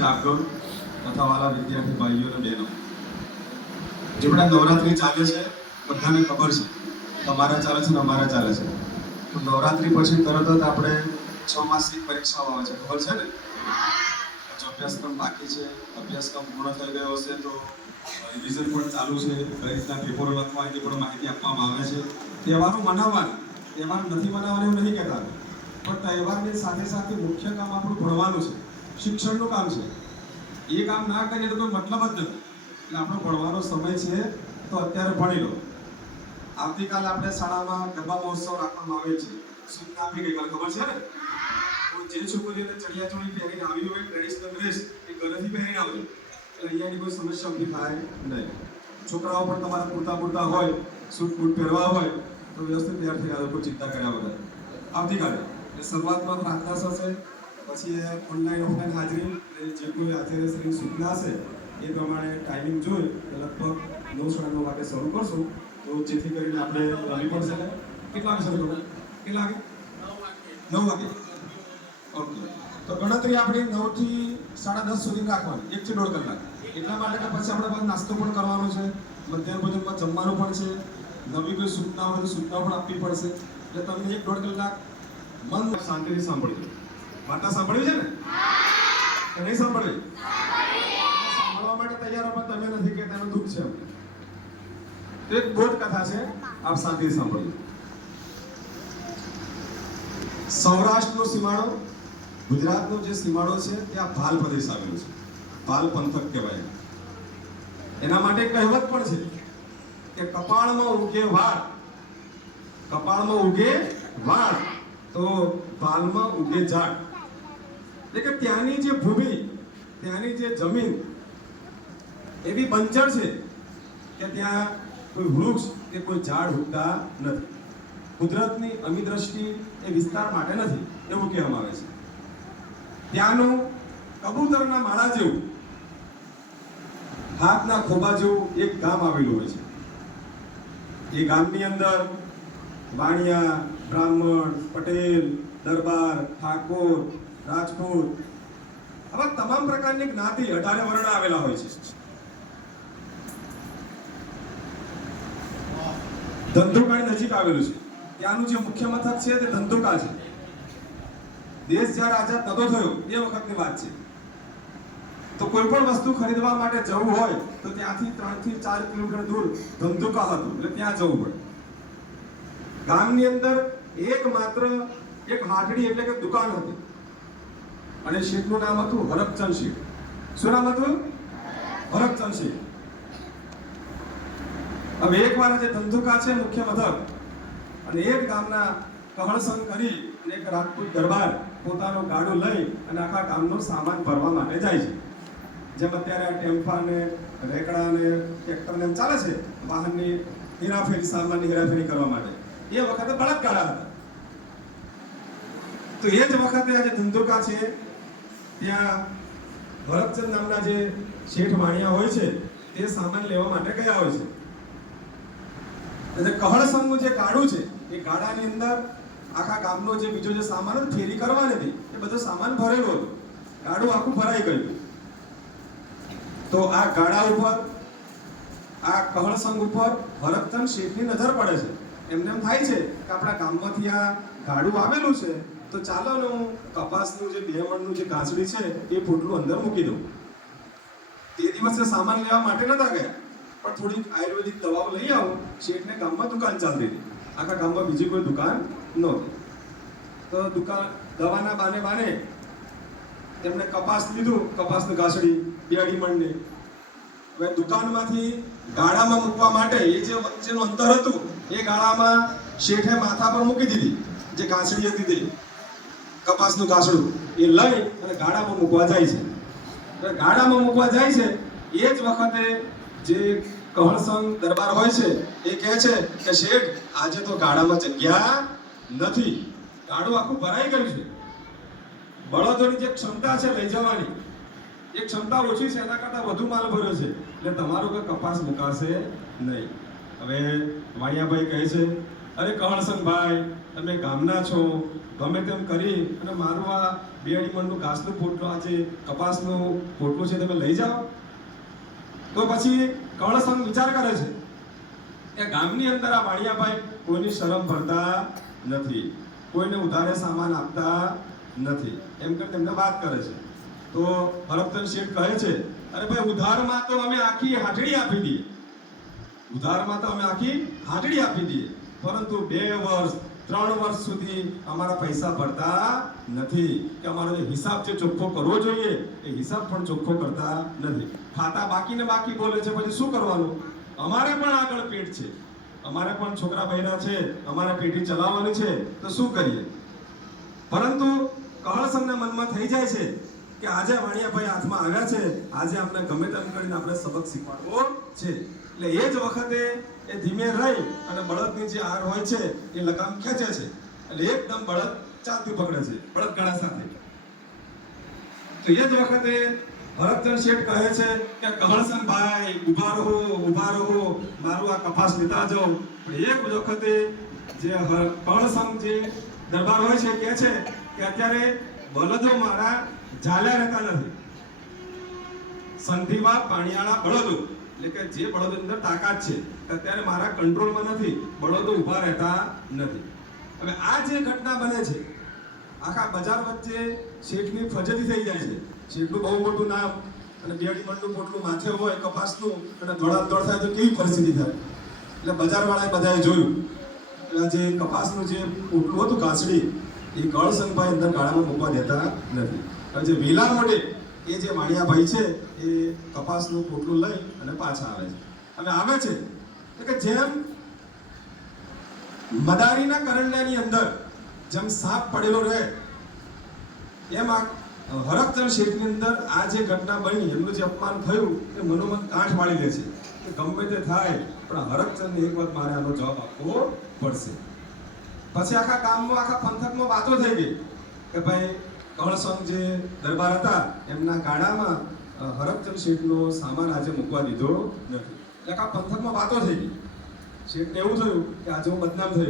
સ્ટાફગણ તથા વાલા વિદ્યાર્થી ભાઈઓ અને બહેનો, જેમણે નવરાત્રિ ચાલે છે બધાને ખબર છે, તમારા ચાલે છે ને અમારા ચાલે છે. તો નવરાત્રિ પછી તરત જ આપણે 6 માસની પરીક્ષાઓ આવે છે, ખબર છે ને? જો અભ્યાસક્રમ બાકી છે, અભ્યાસક્રમ પૂર્ણ થઈ ગયો હશે તો રિવિઝન પણ ચાલુ છે, કઈ રીતના પેપરો લખવા એની પણ માહિતી આપવામાં આવે છે. તહેવારો મનાવવાના, તહેવાર નથી મનાવવાના એવું નહીં કહેતા, પણ તહેવારની સાથે સાથે મુખ્ય કામ આપણું ભણવાનું છે, શિક્ષણનું કામ છે. એ કામ ના કરીએ તો કોઈ મતલબ જ નથી. એટલે આપણો ભણવાનો સમય છે તો અત્યારે ભણી લો. આવતીકાલે આપણે શાળામાં ગરબા મહોત્સવ રાખવામાં આવે છે. સૂચના આપી ગઈ, ખબર છે ને? જે છોકરીઓને ચણિયાચોળી પહેરીને આવી હોય ટ્રેડિશનલ ડ્રેસ એ ઘરેથી પહેરીને આવજો, એટલે અહીંયાની કોઈ સમસ્યા ઊભી થાય નહીં. છોકરાઓ પણ તમારા પૂરતા હોય, સૂટ બૂટ પહેરવા હોય તો વ્યવસ્થિત તૈયાર થઈ આવજો, કોઈ ચિંતા કર્યા વગર. આવતીકાલે એટલે શરૂઆતમાં પ્રાર્થના થશે, પછી ઓનલાઈન ઓફલાઈન હાજરી જે કોઈ આચાર્યશ્રીની સૂચના હશે એ પ્રમાણે ટાઈમિંગ જોઈ લગભગ 9:30 વાગે શરૂ કરશું, તો જેથી કરીને આપણે રમી પણ શકાય. કેટલા વાગે શરૂ કરવું? કેટલા વાગે? 9 વાગે. ઓકે, તો ગણતરી આપણી 9 થી 10:30 સુધી રાખવાની, 1 થી 1.5 કલાક. એટલા માટે કે પછી આપણે પાસે નાસ્તો પણ કરવાનો છે, મધ્યાહન ભોજનમાં જમવાનું પણ છે, નવી કોઈ સૂચના હોય તો સૂચના પણ આપવી પડશે. એટલે તમને 1.5 કલાક મન શાંતિથી સાંભળજો. વાર્તા સાંભળવી છે ને? કે નહીં સાંભળવી? સાંભળવા માટે તૈયાર હો, પણ તમે નથી કહેતા એનું દુઃખ છે. તો એક બોધ કથા છે, આપ શાંતિથી સાંભળજો. સૌરાષ્ટ્રનો સીમાડો, ગુજરાતનો જે સીમાડો છે ત્યાં ભાલ પ્રદેશ આવેલો છે. ભાલ પંથક કહેવાય. એના માટે કહેવત પણ છે કે કપાળમાં ઉગે વાળ, કપાળમાં ઉગે વાળ તો ભાલમાં ઉગે ઝાડ. એટલે કે ત્યાંની જે ભૂમિ, ત્યાંની જે જમીન એવી બંજર છે કે ત્યાં કોઈ વૃક્ષ કે કોઈ ઝાડ ઉગતા નથી. કુદરતની અમી દ્રષ્ટિ એ વિસ્તાર માટે નથી એવું કહેવામાં આવે છે. ત્યાંનું કબૂતરના માળા જેવું, હાથના ખોબા જેવું એક ગામ આવેલું હોય છે. એ ગામની અંદર વાણિયા, બ્રાહ્મણ, પટેલ, દરબાર, ઠાકોર, રાજપૂત આવા તમામ પ્રકારની જ્ઞાતિ 18 વર્ણ આવેલા હોય છે. ધંધુકાની નજીક આવેલું છે. ત્યાંનું જે મુખ્ય મથક છે તે ધંધુકા છે. દેશ જ્યારે આઝાદ નતો થયો એ વખતની વાત છે. તો કોઈ પણ વસ્તુ ખરીદવા માટે જવું હોય તો ત્યાંથી 3 થી 4 કિલોમીટર દૂર ધંધુકા હતું, એટલે ત્યાં જવું પડે. ગામની અંદર એક હાટડી એટલે કે દુકાન હતી અને શેઠનું નામ હતું હરકચંદ શેઠ. શું નામ હતું? હરકચંદ શેઠ. હવે એકવાર જે ધંધુકા છે મુખ્ય મથક, અને એક ગામના કહળસંગ કરી અને એક રાજપૂત દરબાર પોતાનું ગાડું લઈ અને આખા ગામનો સામાન ભરવા માટે જાય છે. જેમ અત્યારે આ ટેમ્પા ને રેકડા ને ટ્રેક્ટર ને ચાલે છે, વાહનની હેરાફેરી, સામાનની હેરાફેરી કરવા માટે. એ વખતે બળદગાડા હતા. તો એ જ વખતે આ જે ધંધુકા છે ત્યાં હરકચંદ નામના જે શેઠ વાણિયા હોય છે તે સામાન લેવા માટે ગયા હોય છે. એટલે કહળસંગનું જે ગાડું છે એ ગાડાની અંદર આખા ગામનો જે બીજો જે સામાન હતો ફેરી કરવાની હતી એ બધો સામાન ભરેલો હતો. ગાડું આખું ભરાઈ ગયું. તો આ ગાડા ઉપર, આ કહળસંગ ઉપર હરકચંદ શેઠની નજર પડે છે. એમને એમ થાય છે કે આપણા ગામમાંથી આ ગાડું આવેલું છે તો ચાલો ને હું કપાસનું જે 2 મણનું જે કાચડી છે એ પોટલું અંદર મૂકી દઉં. તે દિવસે સામાન લેવા માટે નતા ગયા, પણ થોડીક આયુર્વેદિક દવાઓ લઈ આવો. શેઠને ગામમાં દુકાન ચાલતી હતી, આખા ગામમાં બીજી કોઈ દુકાન નહોતી. તો દુકાન દવાના બાને તેમણે કપાસ લીધું, કપાસની ગાંસડી 2 અઢી મણની. હવે દુકાનમાંથી ગાડામાં મૂકવા માટે એ જે વચ્ચેનું અંતર હતું એ ગાડામાં શેઠે માથા પર મૂકી દીધી. જે ગાંસડી હતી તે કપાસનું ગાંસડું એ લઈ અને ગાડામાં મૂકવા જાય છે. ગાડામાં મૂકવા જાય છે એ જ વખતે જે કહળસંગ દરબાર હોય છે એ કહે છે કે શેઠ આજે તો ગાડામાં જગ્યા નથી, ગાડું આખું ભરાઈ ગયું છે. બળદોની જે ક્ષમતા છે લઈ જવાની એ ક્ષમતા ઓછી છે, એના કરતાં વધુ માલ ભર્યો છે, એટલે તમારો કોઈ કપાસ મુકાશે નહીં. હવે વાણિયાભાઈ કહે છે, અરે કહળસંગ ભાઈ, તમે ગામના છો, ગમે તેમ કરી અને મારું આ 2 અડી મણનું ઘાસનું પોટલું, આ જે કપાસનું પોટલું છે તમે લઈ જાઓ. તો પછી કર્ણસંઘ વિચાર કરે છે કે ગામની અંદર આ વાણિયાભાઈ કોઈની શરમ ભરતા નથી, કોઈને ઉધારે સામાન આપતા નથી, એમ કરીને તેમને વાત કરે છે. તો હરખચંદ શેઠ કહે છે, અરે ભાઈ ઉધારમાં તો અમે આખી હાટડી આપી દઈએ, ઉધારમાં તો અમે આખી હાટડી આપી દઈએ, પરંતુ 2 વર્ષ 3 વર્ષ સુધી અમારા પૈસા ભરતા નથી, કે અમારો જે હિસાબ છે ચોખ્ખો કરવો જોઈએ એ હિસાબ પણ ચોખ્ખો કરતા નથી. ખાતા બાકી ને બાકી બોલે છે, પછી શું કરવાનું? અમારે પણ આગળ પેટ છે, અમારે પણ છોકરા બૈરા છે, અમારે પેઢી ચલાવવાની છે, તો શું કરીએ? પરંતુ કર્ણસંઘના મનમાં થઈ જાય છે કે આજે વાણિયાભાઈ હાથમાં આવ્યા છે, આજે આપણે ગમે તેમ કરીને આપણે સબક શીખવાડવો છે. એટલે એ જ વખતે એ ધીમે રહી અને બળદની જે આર હોય છે એ લગામ ખેંચે છે, એટલે એકદમ બળદ ચાલતું પકડે છે બળદ ગાડા સાથે. તો એ જ વખતે હરખચંદ શેઠ કહે છે કે કર્ણસંઘભાઈ ઊભા રહો, મારું આ કપાસ લેતા જાઓ. પણ એક વખતે જે કર્ણસંઘ જે દરબાર હોય છે કહે છે કે અત્યારે બળદો મારા ઝાલ્યા રહેતા નથી, સંધિવા પાણીયાળા બળદો, એટલે કે જે બળદો અંદર તાકાત છે અત્યારે મારા કંટ્રોલમાં નથી, બળદો ઊભા રહેતા નથી. હવે આ જે ઘટના બને છે, આખા બજાર વચ્ચે શેઠની ફજેતી થઈ જાય છે. શેઠનું બહુ મોટું નામ અને 2 અડી મણનું પોટલું માથે હોય કપાસનું, અને દોડાદોડ થાય તો કેવી પરિસ્થિતિ થાય? એટલે બજારવાળાએ બધાએ જોયું કે જે કપાસનું જે પોટલું હતું કાસડી, એ કર્ણસંઘભાઈ અંદર ગાળામાં મૂકવા દેતા નથી. અને જે વેલા મોઢે એ જે વાણિયાભાઈ છે એ કપાસનું પોટલું લઈ અને પાછા આવે છે. અને આવે છે એટલે કે જેમ મદારીના કરંડાની અંદર જેમ સાપ પડેલો રહે, એમ આ હરખચંદ શેઠની અંદર આ જે ઘટના બની, એમનું જે અપમાન થયું એ મનોમન ગાંઠ વાળી લે છે કે ગમે તે થાય પણ હરખચંદને એક વખત મારે આનો જવાબ આપવો પડશે. પછી આખા ગામમાં આખા પંથકમાં વાતો થઈ ગઈ કે ભાઈ કર્ણસંઘ જે દરબાર હતા એમના ગાડામાં હરખચંદ શેઠનો સામાન આજે મૂકવા દીધો નથી. એટલે આખા પંથકમાં વાતો થઈ ગઈ. શેઠને એવું થયું કે આજે હું બદનામ થયો.